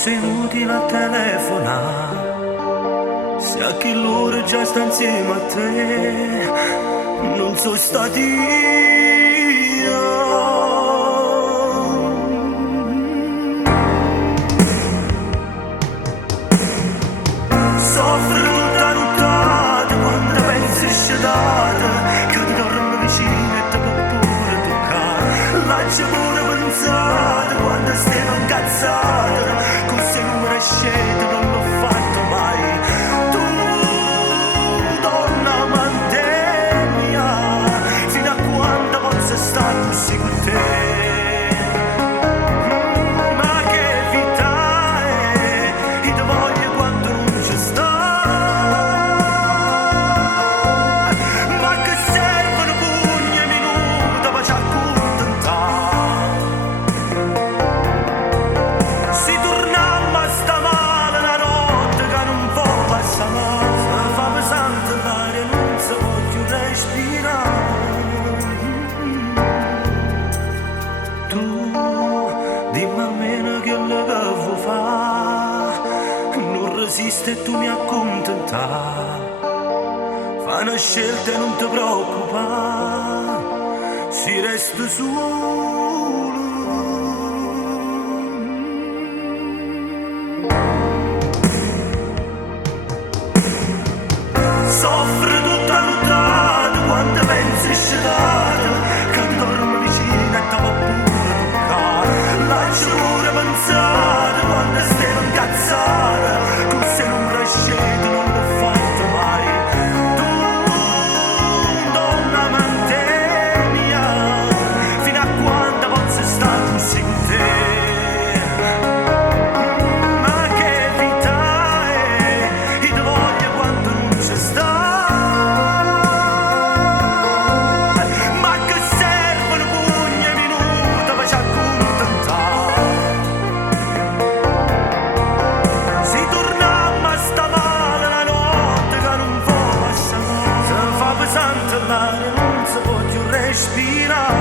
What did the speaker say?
forse è inutile a telefonare, se a che loro già sta insieme a te, non sono stati io. Soffro tutta nottata quando pensi scetate, che ti dormo vicino e ti può pure toccare. Lascia pure pensare quando stiamo incazzate, così numero scelto non l'ho fatto mai. Tu, donna mantegna, fino a quando posso stare così con te. Dimmi almeno che lo devo fare, non resiste e tu mi accontentare. Fai una scelta e non ti preoccupare, si resta solo. Soffro tutta nottata quando pensi scelata, che ti dormo vicino e ti può pure toccare. Lascio pure pensare quando stiamo incazzate, così non crescete, non l'ho fatto mai. Tu, donna mantegna, fino a quando posso stare così con te. Ma che vita è, io ti voglio quando non ci sta. Ma che servono pugni e minuti per ci accontentare. Si torniamo a sta male la notte che non può passare, se fa pesante l'aria non si può più respirare.